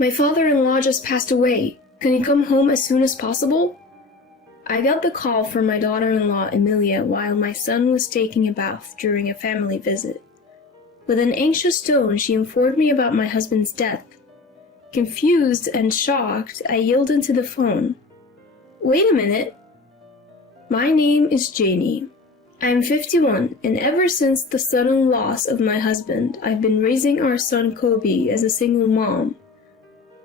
My father-in-law just passed away. Can you come home as soon as possible? I got the call from my daughter-in-law Emilia while my son was taking a bath during a family visit. With an anxious tone, she informed me about my husband's death. Confused and shocked, I yelled into the phone. Wait a minute. My name is Janie. I'm 51, and ever since the sudden loss of my husband, I've been raising our son Kobe as a single mom.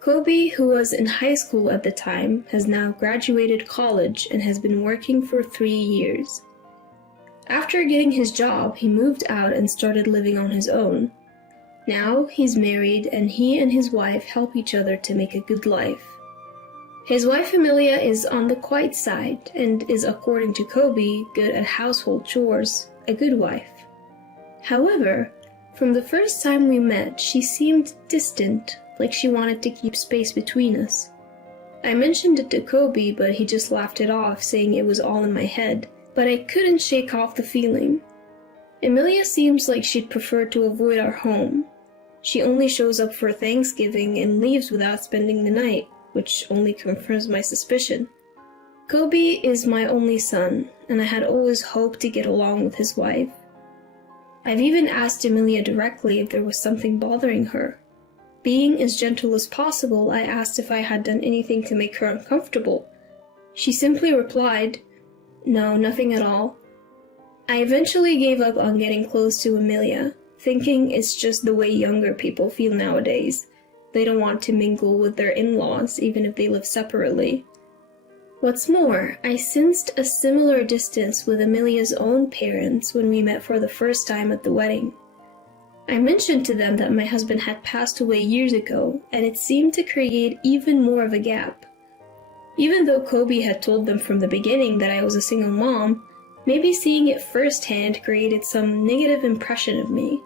Kobe, who was in high school at the time, has now graduated college and has been working for 3 years. After getting his job, he moved out and started living on his own. Now he's married and he and his wife help each other to make a good life. His wife Emilia is on the quiet side and is, according to Kobe, good at household chores, a good wife. However, from the first time we met, she seemed distant, like she wanted to keep space between us. I mentioned it to Kobe, but he just laughed it off, saying it was all in my head, but I couldn't shake off the feeling. Emilia seems like she'd prefer to avoid our home. She only shows up for Thanksgiving and leaves without spending the night, which only confirms my suspicion. Kobe is my only son, and I had always hoped to get along with his wife. I've even asked Emilia directly if there was something bothering her. Being as gentle as possible, I asked if I had done anything to make her uncomfortable. She simply replied, "No, nothing at all." I eventually gave up on getting close to Emilia, thinking it's just the way younger people feel nowadays. They don't want to mingle with their in-laws, even if they live separately. What's more, I sensed a similar distance with Emilia's own parents when we met for the first time at the wedding. I mentioned to them that my husband had passed away years ago, and it seemed to create even more of a gap. Even though Kobe had told them from the beginning that I was a single mom, maybe seeing it firsthand created some negative impression of me.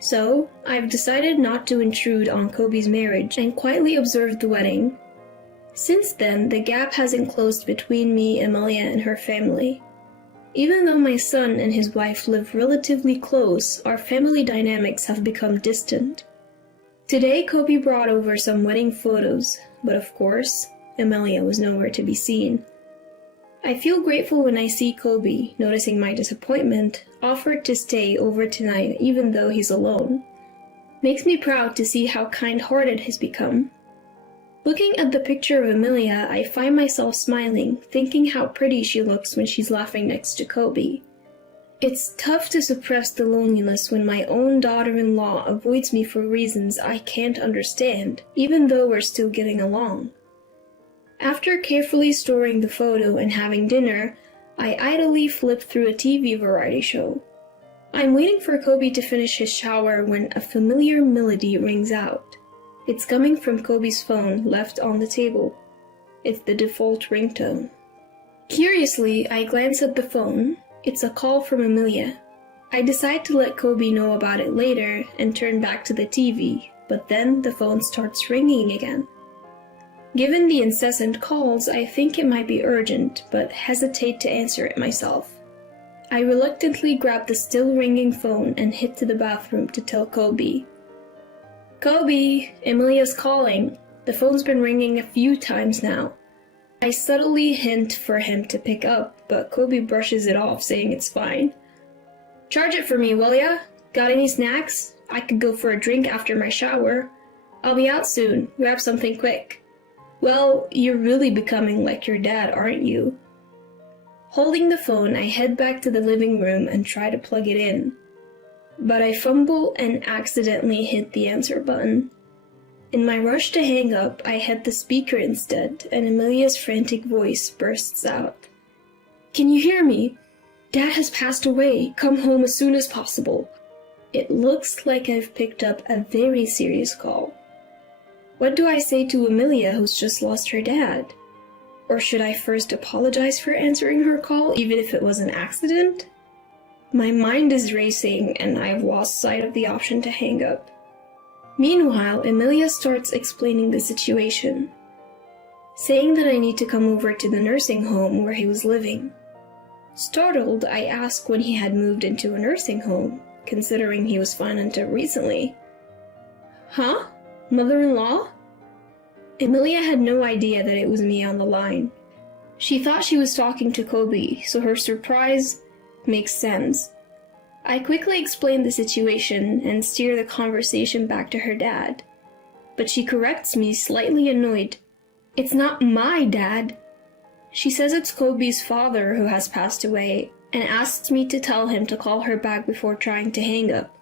So, I've decided not to intrude on Kobe's marriage and quietly observed the wedding. Since then, the gap hasn't closed between me, Emilia, and her family. Even though my son and his wife live relatively close, our family dynamics have become distant. Today, Kobe brought over some wedding photos, but of course, Emilia was nowhere to be seen. I feel grateful when I see Kobe, noticing my disappointment, offered to stay over tonight even though he's alone. Makes me proud to see how kind-hearted he's become. Looking at the picture of Emilia, I find myself smiling, thinking how pretty she looks when she's laughing next to Kobe. It's tough to suppress the loneliness when my own daughter-in-law avoids me for reasons I can't understand, even though we're still getting along. After carefully storing the photo and having dinner, I idly flip through a TV variety show. I'm waiting for Kobe to finish his shower when a familiar melody rings out. It's coming from Kobe's phone left on the table. It's the default ringtone. Curiously, I glance at the phone. It's a call from Emilia. I decide to let Kobe know about it later and turn back to the TV, but then the phone starts ringing again. Given the incessant calls, I think it might be urgent, but hesitate to answer it myself. I reluctantly grab the still ringing phone and head to the bathroom to tell Kobe. "Kobe, Emilia's calling. The phone's been ringing a few times now." I subtly hint for him to pick up, but Kobe brushes it off, saying it's fine. "Charge it for me, will ya? Got any snacks? I could go for a drink after my shower. I'll be out soon. Grab something quick." "Well, you're really becoming like your dad, aren't you?" Holding the phone, I head back to the living room and try to plug it in. But I fumble and accidentally hit the answer button. In my rush to hang up, I hit the speaker instead, and Emilia's frantic voice bursts out. "Can you hear me? Dad has passed away. Come home as soon as possible." It looks like I've picked up a very serious call. What do I say to Emilia, who's just lost her dad? Or should I first apologize for answering her call, even if it was an accident? My mind is racing, and I've lost sight of the option to hang up. Meanwhile, Emilia starts explaining the situation, saying that I need to come over to the nursing home where he was living. Startled, I ask when he had moved into a nursing home, considering he was fine until recently. "Huh? Mother-in-law? Emilia had no idea that it was me on the line. She thought she was talking to Kobe, so her surprise makes sense. I quickly explain the situation and steer the conversation back to her dad. But she corrects me, slightly annoyed. "It's not my dad." She says it's Kobe's father who has passed away and asks me to tell him to call her back before trying to hang up.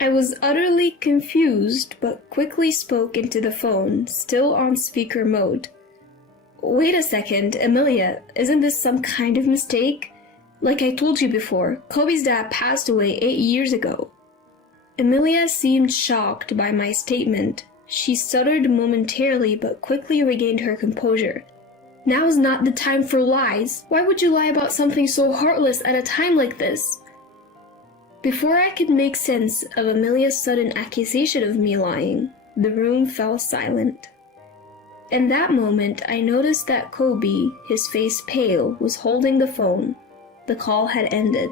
I was utterly confused, but quickly spoke into the phone, still on speaker mode. "Wait a second, Emilia, isn't this some kind of mistake? Like I told you before, Kobe's dad passed away 8 years ago." Emilia seemed shocked by my statement. She stuttered momentarily but quickly regained her composure. "Now's not the time for lies. Why would you lie about something so heartless at a time like this?" Before I could make sense of Emilia's sudden accusation of me lying, the room fell silent. In that moment, I noticed that Kobe, his face pale, was holding the phone. The call had ended.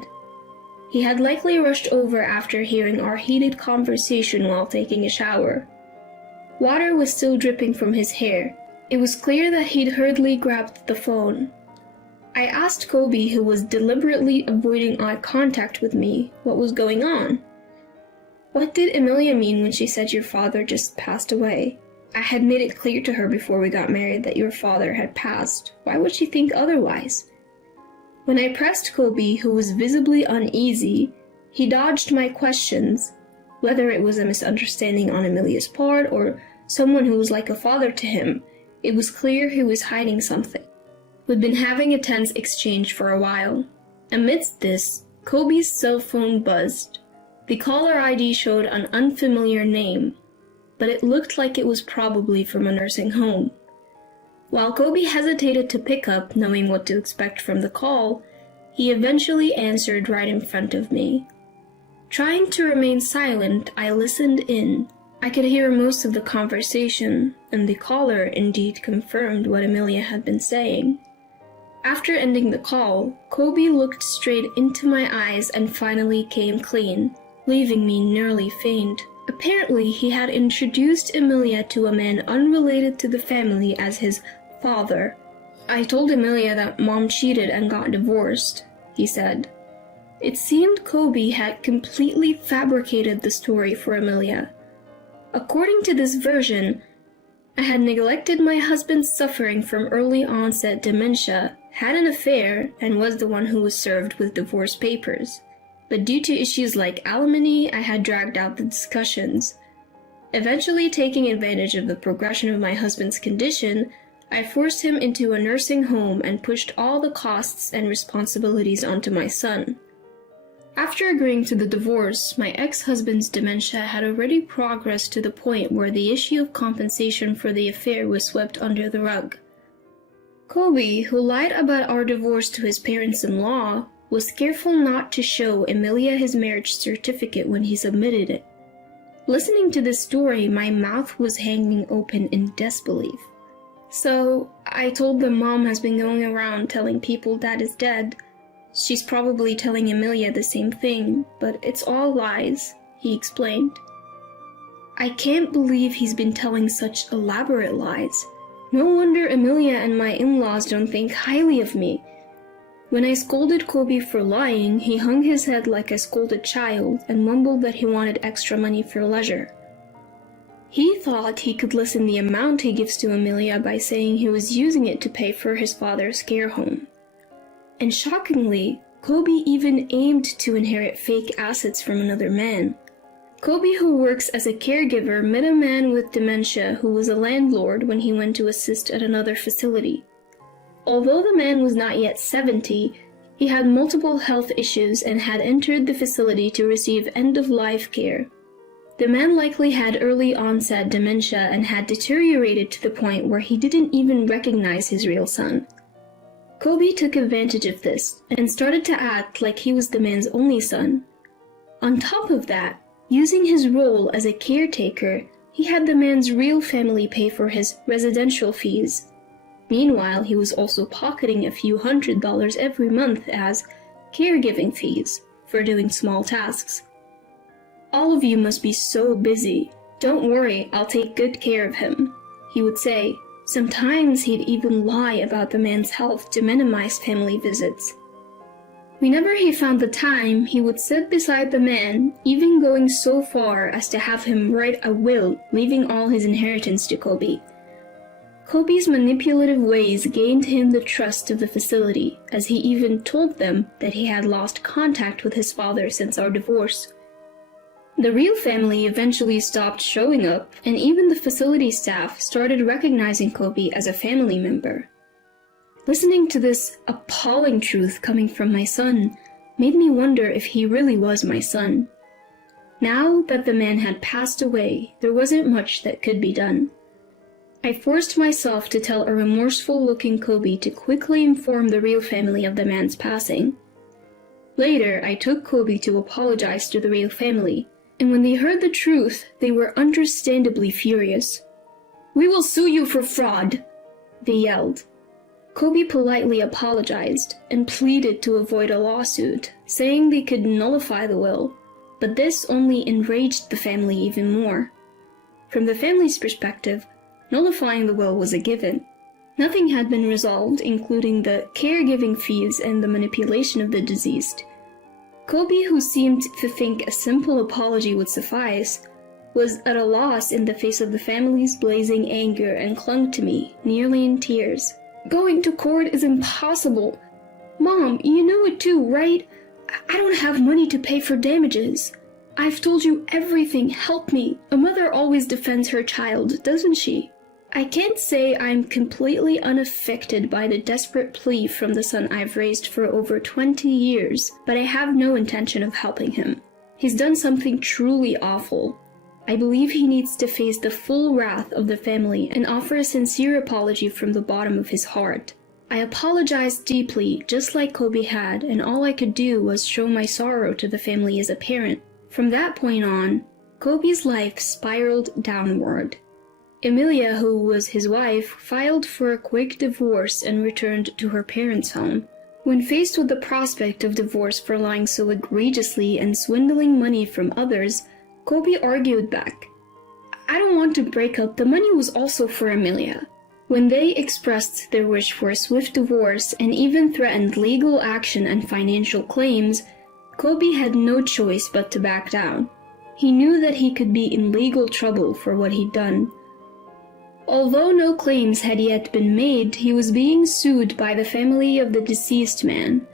He had likely rushed over after hearing our heated conversation while taking a shower. Water was still dripping from his hair. It was clear that he'd hurriedly grabbed the phone. I asked Kobe, who was deliberately avoiding eye contact with me, what was going on. "What did Emilia mean when she said your father just passed away? I had made it clear to her before we got married that your father had passed. Why would she think otherwise?" When I pressed Kobe, who was visibly uneasy, he dodged my questions. Whether it was a misunderstanding on Emilia's part or someone who was like a father to him, it was clear he was hiding something. We'd been having a tense exchange for a while. Amidst this, Kobe's cell phone buzzed. The caller ID showed an unfamiliar name, but it looked like it was probably from a nursing home. While Kobe hesitated to pick up, knowing what to expect from the call, he eventually answered right in front of me. Trying to remain silent, I listened in. I could hear most of the conversation, and the caller indeed confirmed what Emilia had been saying. After ending the call, Kobe looked straight into my eyes and finally came clean, leaving me nearly faint. Apparently, he had introduced Emilia to a man unrelated to the family as his father. "I told Emilia that Mom cheated and got divorced," he said. It seemed Kobe had completely fabricated the story for Emilia. According to this version, I had neglected my husband's suffering from early onset dementia, had an affair, and was the one who was served with divorce papers. But due to issues like alimony, I had dragged out the discussions. Eventually, taking advantage of the progression of my husband's condition, I forced him into a nursing home and pushed all the costs and responsibilities onto my son. After agreeing to the divorce, my ex-husband's dementia had already progressed to the point where the issue of compensation for the affair was swept under the rug. Kobe, who lied about our divorce to his parents-in-law, was careful not to show Emilia his marriage certificate when he submitted it. Listening to this story, my mouth was hanging open in disbelief. "So, I told them Mom has been going around telling people Dad is dead. She's probably telling Emilia the same thing, but it's all lies," he explained. "I can't believe he's been telling such elaborate lies. No wonder Emilia and my in-laws don't think highly of me." When I scolded Kobe for lying, he hung his head like a scolded child and mumbled that he wanted extra money for leisure. He thought he could lessen the amount he gives to Emilia by saying he was using it to pay for his father's care home. And shockingly, Kobe even aimed to inherit fake assets from another man. Kobe, who works as a caregiver, met a man with dementia who was a landlord when he went to assist at another facility. Although the man was not yet 70, he had multiple health issues and had entered the facility to receive end-of-life care. The man likely had early onset dementia and had deteriorated to the point where he didn't even recognize his real son. Kobe took advantage of this and started to act like he was the man's only son. On top of that, using his role as a caretaker, he had the man's real family pay for his residential fees. Meanwhile, he was also pocketing a few $100s every month as caregiving fees for doing small tasks. "All of you must be so busy. Don't worry, I'll take good care of him," he would say. Sometimes he'd even lie about the man's health to minimize family visits. Whenever he found the time, he would sit beside the man, even going so far as to have him write a will, leaving all his inheritance to Kobe. Kobe's manipulative ways gained him the trust of the facility, as he even told them that he had lost contact with his father since our divorce. The real family eventually stopped showing up, and even the facility staff started recognizing Kobe as a family member. Listening to this appalling truth coming from my son made me wonder if he really was my son. Now that the man had passed away, there wasn't much that could be done. I forced myself to tell a remorseful-looking Kobe to quickly inform the real family of the man's passing. Later, I took Kobe to apologize to the real family, and when they heard the truth, they were understandably furious. "We will sue you for fraud," they yelled. Kobe politely apologized and pleaded to avoid a lawsuit, saying they could nullify the will, but this only enraged the family even more. From the family's perspective, nullifying the will was a given. Nothing had been resolved, including the caregiving fees and the manipulation of the deceased. Kobe, who seemed to think a simple apology would suffice, was at a loss in the face of the family's blazing anger and clung to me, nearly in tears. "Going to court is impossible. Mom, you know it too, right? I don't have money to pay for damages. I've told you everything, help me. A mother always defends her child, doesn't she?" I can't say I'm completely unaffected by the desperate plea from the son I've raised for over 20 years, but I have no intention of helping him. He's done something truly awful. I believe he needs to face the full wrath of the family and offer a sincere apology from the bottom of his heart. I apologized deeply, just like Kobe had, and all I could do was show my sorrow to the family as a parent. From that point on, Kobe's life spiraled downward. Emilia, who was his wife, filed for a quick divorce and returned to her parents' home. When faced with the prospect of divorce for lying so egregiously and swindling money from others, Kobe argued back. "I don't want to break up, the money was also for Emilia." When they expressed their wish for a swift divorce and even threatened legal action and financial claims, Kobe had no choice but to back down. He knew that he could be in legal trouble for what he'd done. Although no claims had yet been made, he was being sued by the family of the deceased man.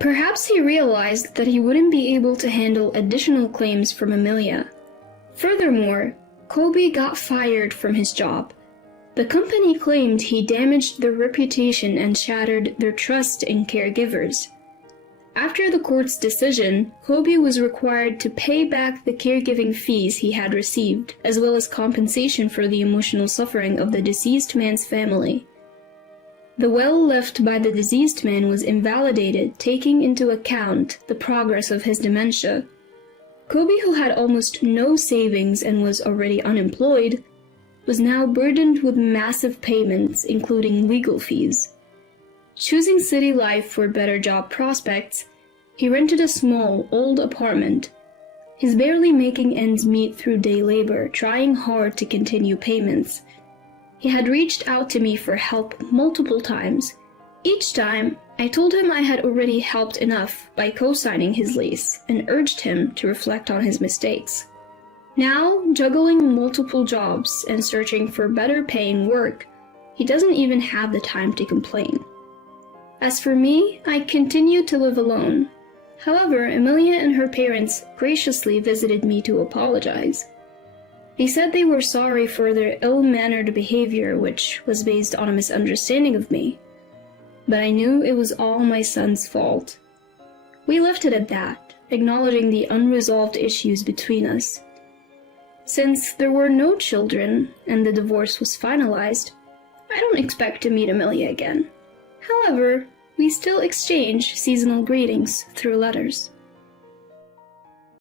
Perhaps he realized that he wouldn't be able to handle additional claims from Emilia. Furthermore, Kobe got fired from his job. The company claimed he damaged their reputation and shattered their trust in caregivers. After the court's decision, Kobe was required to pay back the caregiving fees he had received, as well as compensation for the emotional suffering of the deceased man's family. The will left by the deceased man was invalidated, taking into account the progress of his dementia. Kobe, who had almost no savings and was already unemployed, was now burdened with massive payments, including legal fees. Choosing city life for better job prospects, he rented a small, old apartment. He's barely making ends meet through day labor, trying hard to continue payments. He had reached out to me for help multiple times. Each time, I told him I had already helped enough by co-signing his lease and urged him to reflect on his mistakes. Now, juggling multiple jobs and searching for better paying work, he doesn't even have the time to complain. As for me, I continue to live alone. However, Emilia and her parents graciously visited me to apologize. They said they were sorry for their ill-mannered behavior, which was based on a misunderstanding of me. But I knew it was all my son's fault. We left it at that, acknowledging the unresolved issues between us. Since there were no children and the divorce was finalized, I don't expect to meet Emilia again. However, we still exchange seasonal greetings through letters.